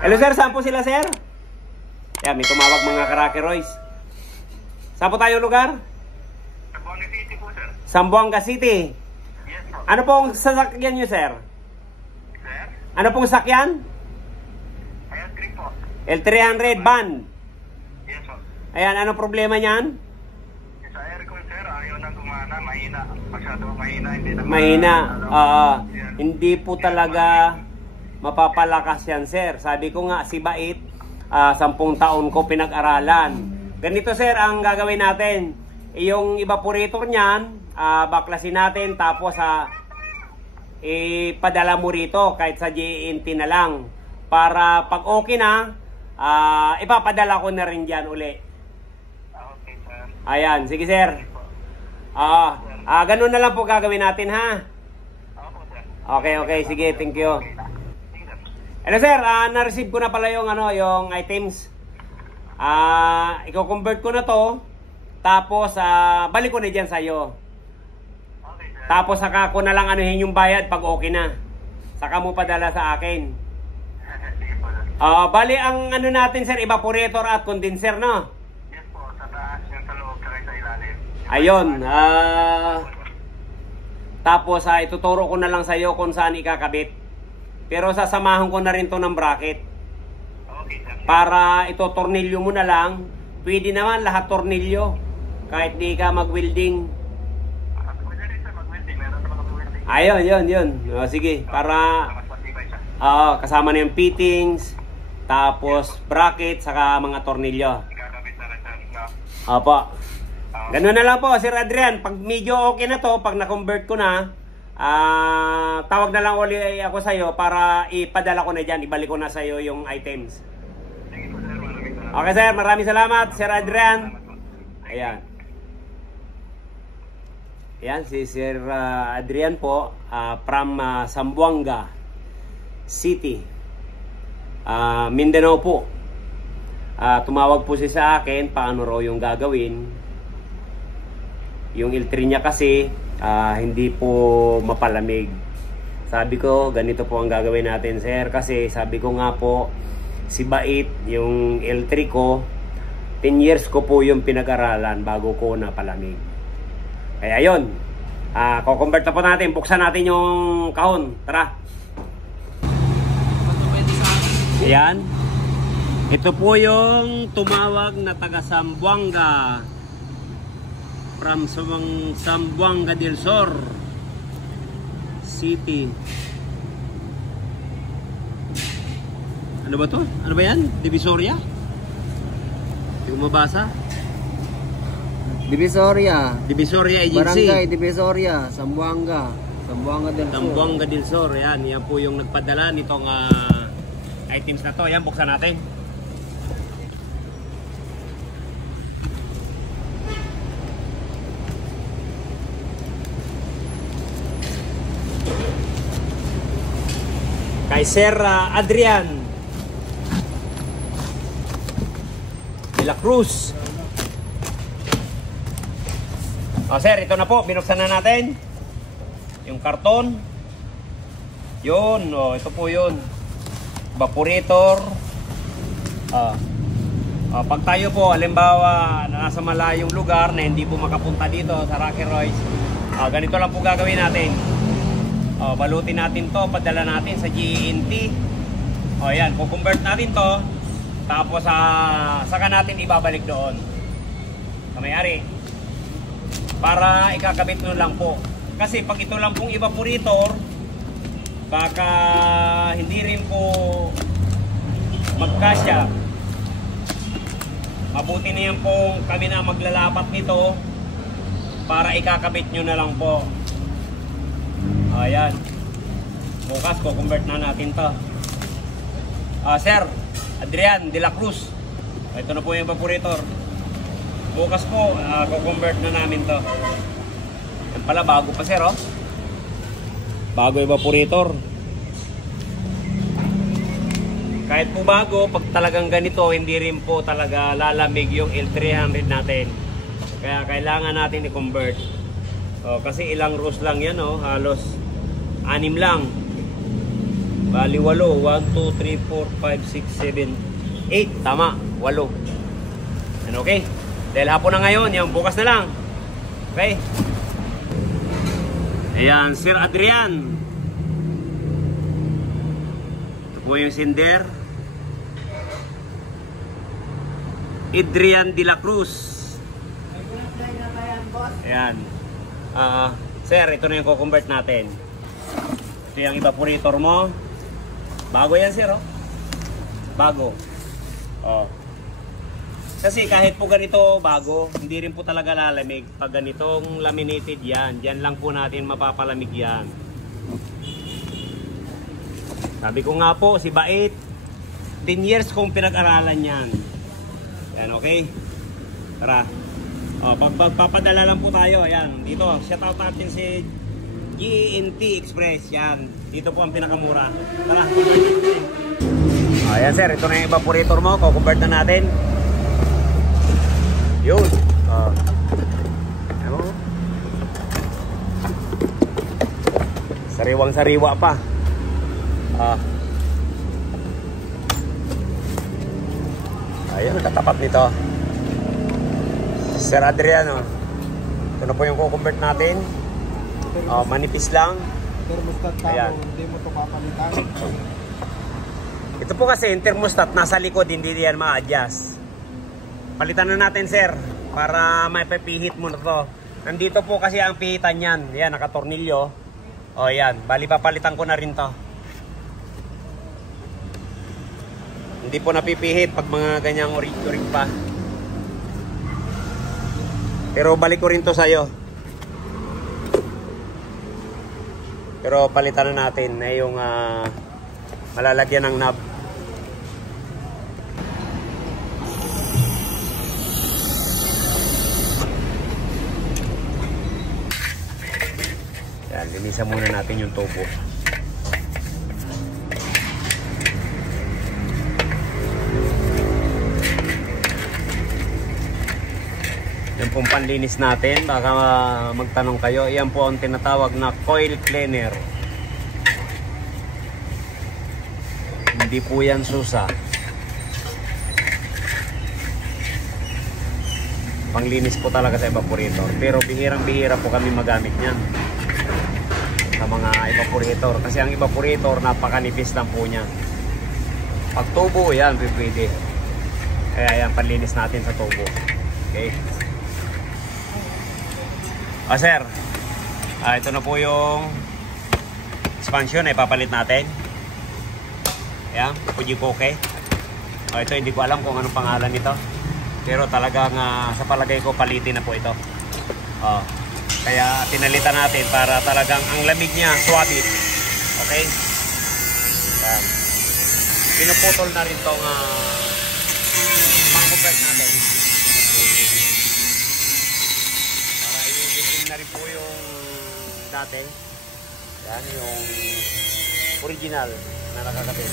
Hello sir, saan po sila sir? Yan, may tumawag mga Cracker Royce. Saan po tayo lugar? Zamboanga City po, sir. Zamboanga City. Yes, po. Ano pong sasakyan nyo sir? Sir? Ano pong sasakyan? L3 po. L300 van. Yes, po. Ayan, ano problema niyan? Sa aircon, sir, ayaw na gumana. Mahina. Masyado mahina. Hindi na Mahina. Yan. Hindi po talaga mapapalakas yan sir. Sabi ko nga, si Bait, 10 taon ko pinag-aralan. Ganito sir, ang gagawin natin, yung evaporator niyan, baklasin natin, tapos ipadala mo rito kahit sa JNT na lang. Para pag okay na, ipapadala ko na rin dyan uli. Okay, sir. Ayan, sige sir. Ganun na lang po gagawin natin ha. Opo, sir. Okay, sige, thank you. Okay, sir. Hello sir, na-receive ko na pala yung items. I-convert ko na to. Tapos balik ko na dyan sa'yo. Okay, sir. Tapos saka ko na lang anuhin yung bayad pag okay na. Saka mo padala sa akin. Sige po, sir. Bali ang ano natin sir, evaporator at condenser no? Yes po, sa taas yung sa loob, saka sa ilalim. Ayun. Tapos ituturo ko na lang sa'yo kung saan ikakabit. Pero sasamahan ko na rin to ng bracket. Okay, sir. Para ito tornilyo mo na lang. Pwede naman lahat tornilyo. Kahit di ka mag-welding. Pwede rin, sir, mag-welding. Meron naman mag-welding. Ayun, yun. Sige, para Mas matibay siya. kasama na yung fittings, tapos bracket, saka mga tornilyo. Ikakabit na rin, sir. No? Opo. Ganun na lang po, Sir Adrian. Pag medyo okay na to, pag na-convert ko na, tawag na lang ulit ako sa'yo para ipadala ko na dyan. Ibalik ko na sa'yo yung items. Sige po, sir. Maraming salamat. Okay, sir. Maraming salamat, Sir Adrian. Ayan. Ayan, si Sir Adrian po, from Zamboanga City, Mindanao po. Tumawag po siya sa akin, paano raw yung gagawin. Yung L3 niya kasi, hindi po mapalamig. Sabi ko, ganito po ang gagawin natin, sir. Kasi sabi ko nga po, si Bait, yung L3 ko, 10 years ko po yung pinag-aralan bago ko napalamig. Kaya yun, kukonvert na po natin. Buksan natin yung kahon. Tara. Ayan. Ito po yung tumawag na taga Zamboanga. From Zamboanga del Sur City. Ano ba to? Ano ba yan? Divisoria? Hindi ko mabasa. Divisoria. Divisoria Agency. Barangay Divisoria, Zamboanga. Zamboanga del Sur. Zamboanga del Sur. Yan po yung nagpadala nitong items na to. Yan, buksan natin. Kay Sir Adrian de la Cruz. Sir, ito na po. Binuksan na natin yung karton. Yun. Ito po yun. Evaporator. Pag tayo po, halimbawa, nasa malayong lugar na hindi po makapunta dito sa Cracker Royce, ganito lang po gagawin natin. Balutin natin to, padala natin sa JNT. Ayan, kukonvert natin to. Tapos saka natin ibabalik doon sa may-ari. Para ikakabit nyo lang po. Kasi pag ito lang pong evaporator, baka hindi rin po magkasya. Mabuti na yan pong kami na maglalapat nito para ikakabit nyo na lang po. Ayan. Bukas ko-convert na natin to. Sir Adrian de la Cruz. Ito na po yung evaporator. Bukas po, ko-convert na namin to. Yan pala, bago pa sir, oh. Bago evaporator. Kahit po bago, pag talagang ganito, hindi rin po talaga lalamig yung L300 natin. Kaya kailangan natin i-convert. Kasi ilang rows lang yan, oh. Halos 6 lang. Bali 8. 1, 2, 3, 4, 5, 6, 7, 8. Tama, 8. Ano, okay? Dahil hapon na ngayon, yung bukas na lang. Okay? Ayan, Sir Adrian. Ito po yung sender. Adrian de la Cruz. Ayan. Sir, ito na yung kukonvert natin. Ito yung evaporator mo. Bago yan, sir, oh. Bago. Oh. Kasi kahit po ganito bago, hindi rin po talaga lalamig. Pag ganitong laminated yan, dyan lang po natin mapapalamig yan. Sabi ko nga po, si Bait, 10 years kong pinag-aralan yan. Yan, okay? Tara. O, pagpapadala lang po tayo. Ayan, dito. Shout out natin si GNT Express. Yan. Dito po ang pinakamura. Tara. Ayan, sir. Ito na yung evaporator mo. Kukonvert na natin. Yun. Ano? Sariwang-sariwa pa. Ayan, katapat nito. Sir Adriano. Ito na po yung kukonvert natin. Manipis lang. Ayan. Hindi mo ito papalitan. Ito po kasi yung thermostat nasa likod, hindi yan ma-adjust. Palitan na natin, sir, para may pipihit mo na to. Nandito po kasi ang pihitan yan. Yan, nakatornilyo. O yan, bali papalitan ko na rin to. Hindi po napipihit pag mga ganyang urig-urig pa. Pero balik ko rin to sa'yo. Pero palitan na natin na yung malalagyan ng knob. Yan, linisan muna natin yung tubo. Yan pong panlinis natin, baka magtanong kayo. Yan po ang tinatawag na coil cleaner. Hindi po yan susa. Panglinis po talaga sa evaporator. Pero bihirang-bihira po kami magamit niyan sa mga evaporator. Kasi ang evaporator, napakanipis lang po niya. Pag tubo, yan, pwede. Kaya yan, panlinis natin sa tubo. Okay. Sir, ito na po yung expansion na ipapalit natin. Ayan, Fujikoke. Ito hindi ko alam kung anong pangalan nito. Pero talagang sa palagay ko palitin na po ito. Kaya pinalitan natin para talagang ang lamig niya suwabe. Okay? Ayan. Pinuputol na rin itong pang-convert natin. Na rin po yung dati. Yan yung original na nakakabit.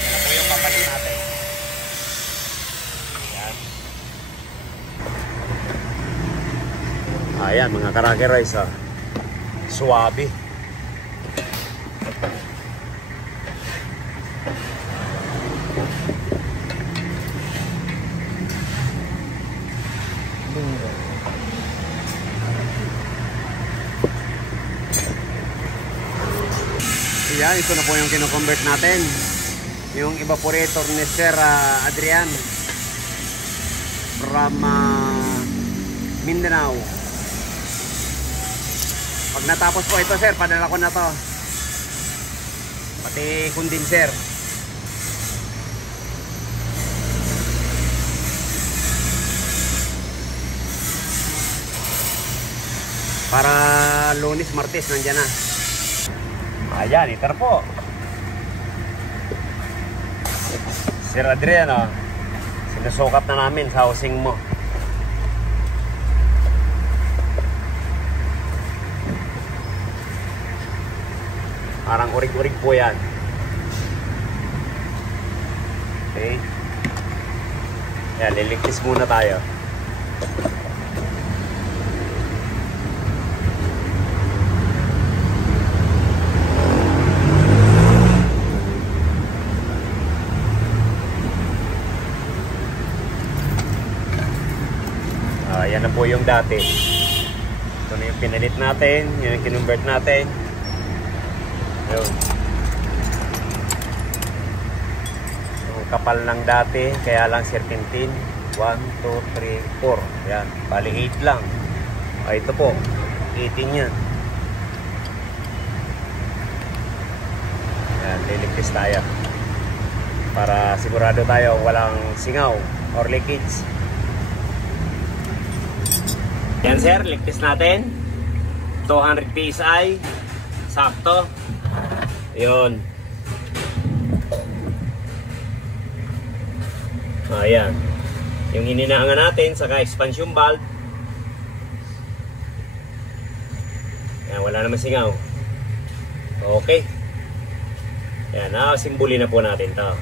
Yan po yung papalit natin. Yan. Ayan mga Karake Rice, suwabe. Yan, ito na po yung kino-convert natin. Yung evaporator ni Sir Adrian from Mindanao. Pag natapos po ito, sir, padala ko na to. Pati condenser. Para Lunes, Martes, nandyan na. Ayan, ito na po. Sir Adrian, sinusukat na namin sa housing mo. Parang urig-urig po yan. Okay. Ayan, liligpis muna tayo. Yan na po yung dati. Ito na yung pinalit natin. Yan yung kinonvert natin. Yun. Yung kapal ng dati, kaya lang serpentine. 1, 2, 3, 4. Yan. Bali 8 lang. Ito po. 18 yan. Yan. Liligpis tayo. Para sigurado tayo walang singaw or leakage. Yan sir, ligpis natin. 200 PSI. Sakto. Yun. Ayan. Yung hininaangan natin, saka expansion valve. Yan, wala naman singaw. Okay. Yan, simbuli na po natin to.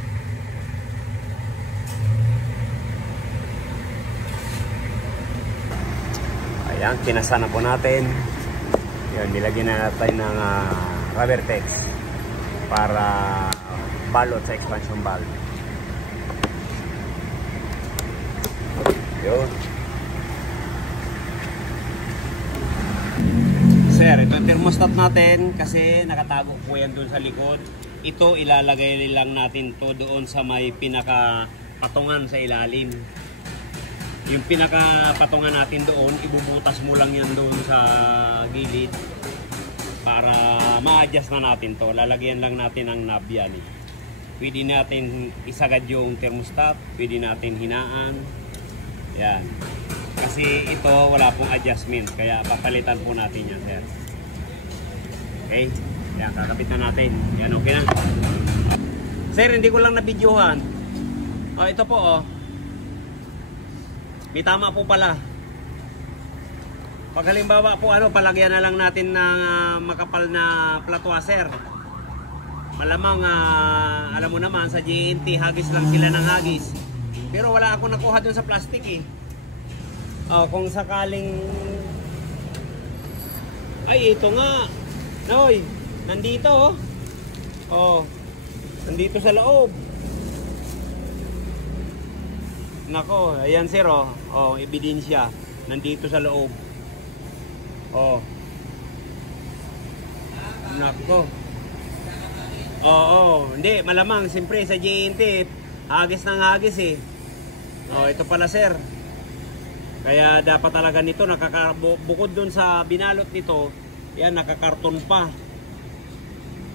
Ayan, kinasa na po natin. Yan, nilagyan na natin ng rubber tex para balot sa expansion valve. Yun. Sir, ito yung thermostat natin kasi nakatago po yan dun sa likod. Ito ilalagay lang natin to doon sa may pinaka-patungan sa ilalim. Yung pinaka-patungan natin doon, ibubutas mo lang yan doon sa gilid para ma-adjust na natin to. Lalagyan lang natin ang knob yan. Pwede natin isagad yung thermostat, pwede natin hinaan. Yan. Kasi ito wala pong adjustment, kaya papalitan po natin yan, sir. Okay? Yan, kakabit na natin. Yan, okay na. Sir, hindi ko lang na-videohan. Oh, ito po, oh. May tama po pala. Pag halimbawa po, palagyan na lang natin ng makapal na flat washer. Malamang, alam mo naman, sa JNT, hagis lang sila ng hagis. Pero wala ako nakuha dun sa plastic eh. Oh, kung sakaling... Ay, ito nga. Noy, nandito oh. Oh, nandito sa loob. Nako, ayan sir oh. Oh, ebidensya. Nandito sa loob. Oh. Nako. Oo, hindi, malamang siyempre sa JNT, hagis ng hagis eh. Oh, ito pala sir. Kaya dapat talaga nito bukod dun sa binalot nito, yan nakakarton pa.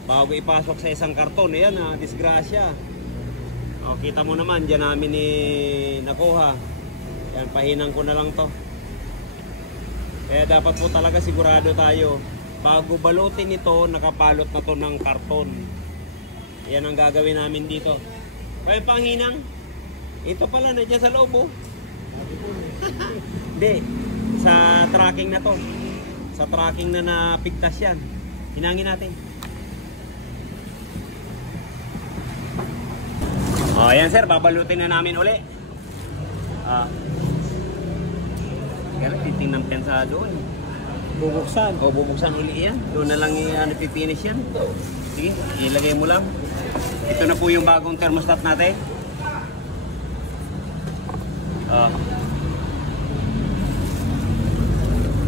Bago ipasok sa isang karton, ayan disgrasya. Oh, kita mo naman, dyan namin nakuha. Yan, pahinang ko na lang to. Kaya dapat po talaga sigurado tayo. Bago balutin ito, nakapalot na to ng karton. Yan ang gagawin namin dito. Kaya panghinang, ito pala nandiyan sa loob oh. Hindi, sa tracking na to. Sa tracking na napigtas yan. Hinangin natin. O, ayan sir, babalutin na namin uli. Kaya titingnan pensa doon. Bubuksan. O, bubuksan uli yan. Doon na lang pipinish yan. Sige, ilagay mo lang. Ito na po yung bagong thermostat natin.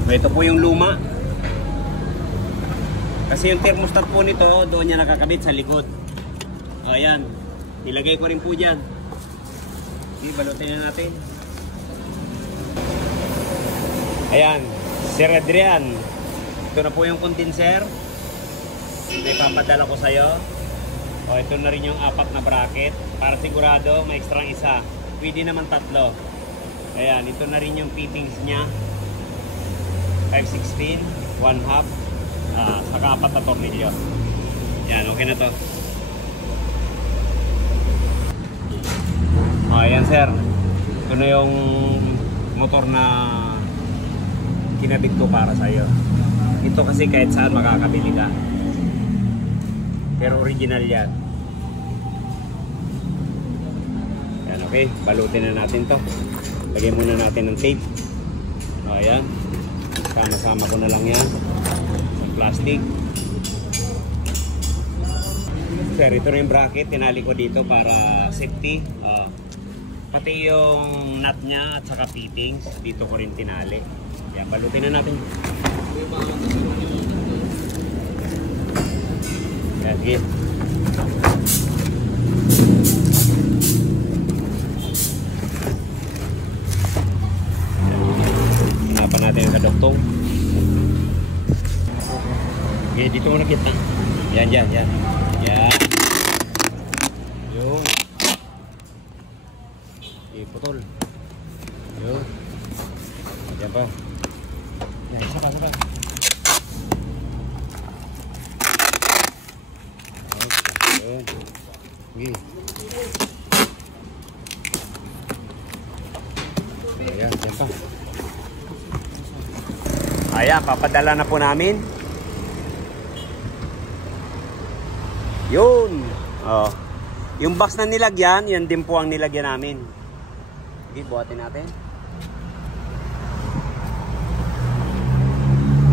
Ito po yung luma. Kasi yung thermostat po nito, doon niya nakakabit sa likod. O, ayan. Ilagay ko rin po dyan. Okay, balutin na natin. Ayan, Sir Adrian. Ito na po yung condenser. May papadala ko sa'yo. O, ito na rin yung 4 na bracket. Para sigurado, may extra isa. Pwede naman 3. Ayan, ito na rin yung fittings niya. 5/16, 1/2. Saka 4 na tornilyo. Yan, okay na to. Ayan sir, ito na yung motor na kinabit ko para sa'yo. Ito kasi kahit saan makakabili ka. Pero original yan. Yan, okay, balutin na natin to. Lagyan muna natin ng tape. Ayan, sama-sama ko na lang yan sa plastic. Sir, ito na yung bracket, tinali ko dito para safety. Pati yung nut niya at saka fittings, dito ko rin tinali. Yan, balutin na natin. Yan, sige. Hanapan natin yung kadugtong. Okay, dito muna kita. Yan. Yan. Yun. Putol. Yun. Yan pa. Yan, isa pa. Yun. Okay. Ayan, yan pa. Ayan, papadala na po namin. Yun. Oh. Yung box na nilagyan, yan din po ang nilagyan namin. Okay, buhatin natin.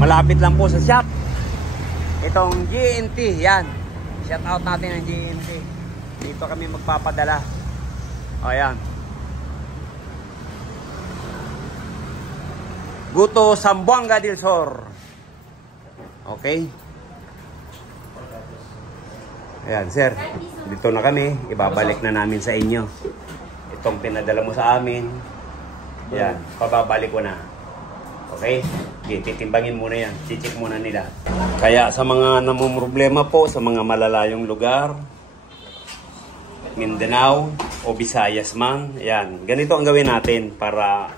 Malapit lang po sa shop. Itong GNT, yan. Shout out natin ang GNT. Dito kami magpapadala. O, yan. Guto Zamboanga del Sur. Okay. Ayan, sir. Dito na kami. Ibabalik na namin sa inyo. Itong pinadala mo sa amin. Yan. Pababalik ko na. Okay? Okay, titimbangin muna yan. Chichik muna nila. Kaya sa mga namumroblema po, sa mga malalayong lugar, Mindanao o Visayas man, yan. Ganito ang gawin natin para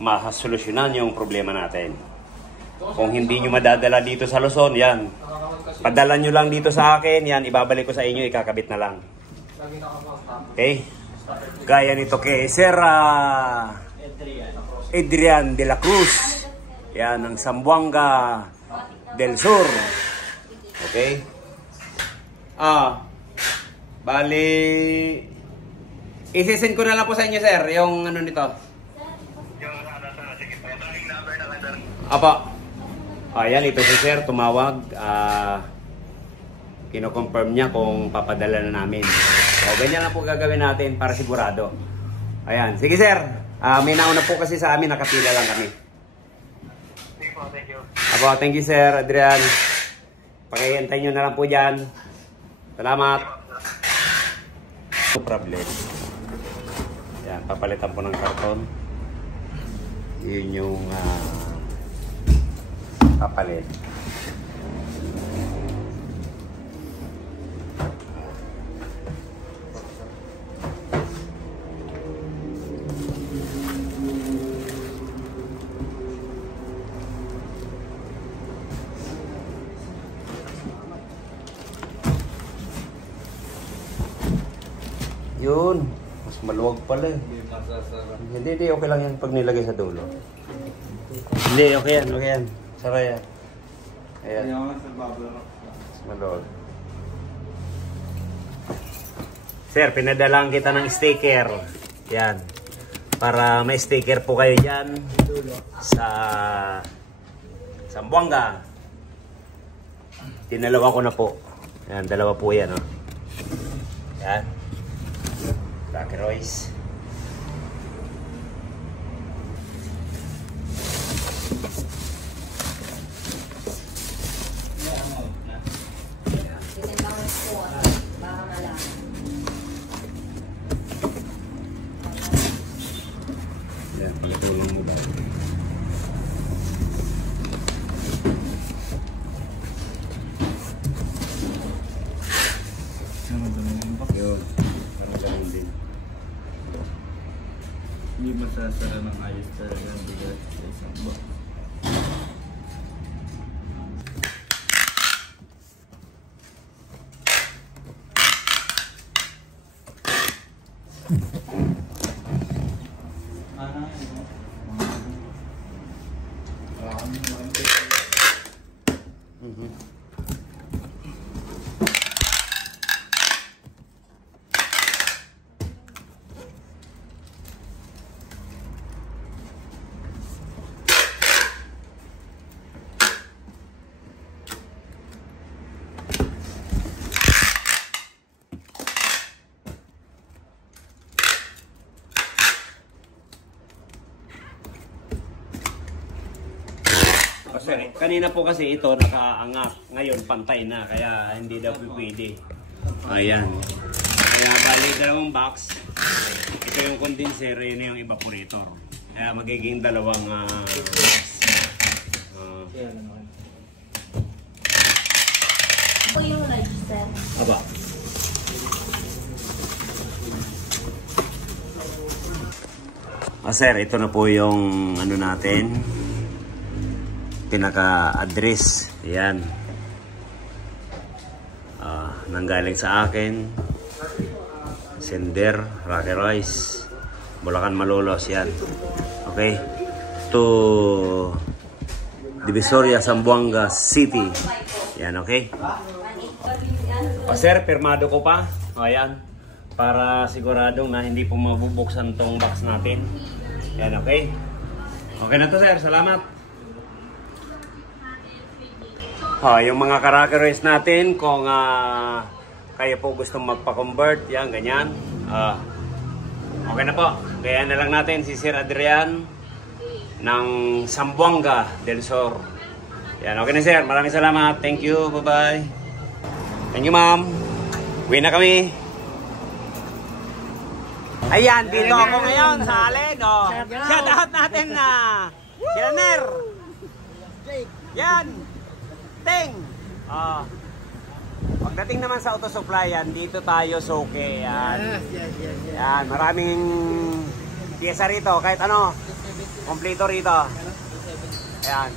masolusyonan yung problema natin. Kung hindi nyo madadala dito sa Luzon, yan. Padala nyo lang dito sa akin, yan. Ibabalik ko sa inyo, ikakabit na lang. Okay? Gaya nito kay Sir Adrian de la Cruz. Yan, ng Zamboanga del Sur. Okay? Bali, isisend ko na lang po sa inyo, sir, yung ano nito. Yung sige po. Ito yung number na sir. Apa. Ayan, ito si sir, tumawag. Kino-confirm niya kung papadala na namin. So, ganyan lang po gagawin natin para sigurado. Ayan. Sige, sir. May nauna po kasi sa amin, nakapila lang kami. Sige po, thank you. Apo, thank you, sir, Adrian. Pakihintay nyo na lang po dyan. Salamat. No problem. Ayan, papalitan po ng karton. Yun yung papalit. Yun. Mas maluwag pala eh. Hindi, okay lang yan pag nilagay sa dulo. Hindi, okay yan. Sara yan. Ayan. Mas maluwag. Sir, pinadalang kita ng sticker. Yan. Para may sticker po kayo dyan sa Zamboanga. Tinalawa ko na po. Yan, dalawa po yan. Oh. Yan. Rocky Royce. Yan, pagtulong mo ba? Yun, parang ganun din. Hindi masasara ng ayos talaga ang bigat sa isang box. sir, kanina po kasi ito nakaangat. Ngayon pantay na, kaya hindi daw pwede. Ayan. Kaya bali dalawang box. Ito yung condenser, yun yung evaporator. Kaya magiging dalawang box. Ito yung register. Aba. Sir, ito na po yung ano natin. Pinaka-address. Ayan. Nanggaling sa akin. Sender, Rocky Royce, Bulacan, Malolos. Yan. Okay. To Divisoria, Zamboanga City. Yan, okay. Sir, pirmado ko pa. Ayan. Para siguradong na hindi po mabubuksan tong box natin. Yan, okay. Okay na to, sir. Salamat. Yung mga ka-Rocky natin, kung kayo po gustong magpa-convert, yan, ganyan. Okay na po. Kaya na lang natin si Sir Adrian ng Zamboanga del Sur. Yan, okay na sir. Maraming salamat. Thank you. Bye-bye. Thank you, ma'am. Uwi na kami. Ayan, dito ako ngayon sa Allen. Shout out natin na sila Ner. Yan. Ting. Pagdating naman sa auto supply yan, dito tayo soke. Yan. Yan, maraming pyesa rito. Kahit ano, kompleto rito. Ayan.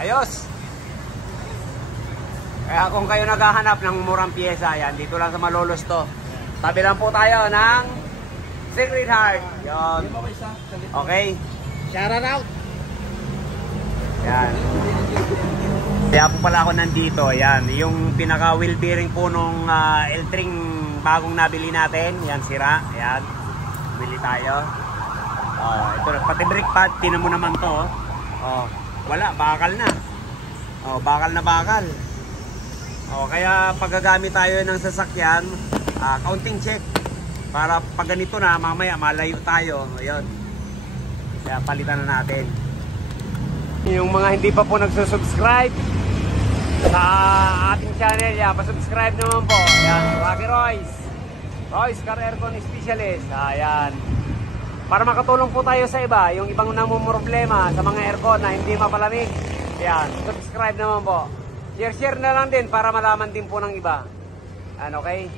Ayos. Kaya kung kayo naghahanap ng murang pyesa, yan, dito lang sa Malolos to. Tabi lang po tayo ng Sacred Heart. Yan. Okay. Shout out. Yan. Kaya po pala ako nandito. Yan. Yung pinaka wheel bearing po nung L-Tring bagong nabili natin. Yan, sira. Yan. Bili tayo. Ito, pati brake pad. Tinan mo naman to. Wala. Bakal na. Bakal na bakal. Kaya paggagamit tayo ng sasakyan, counting check. Para pag ganito na, mamaya malayo tayo. Ayun. Kaya palitan na natin. Yung mga hindi pa po nagsusubscribe sa ating channel, pa-subscribe naman po. Ayan, Rocky Royce. Royce Car Aircon Specialist. Ayan. Para makatulong po tayo sa iba, yung ibang namumroblema sa mga aircon na hindi mapalamig. Ayan, subscribe naman po. Share na lang din para malaman din po ng iba. Ayan, okay?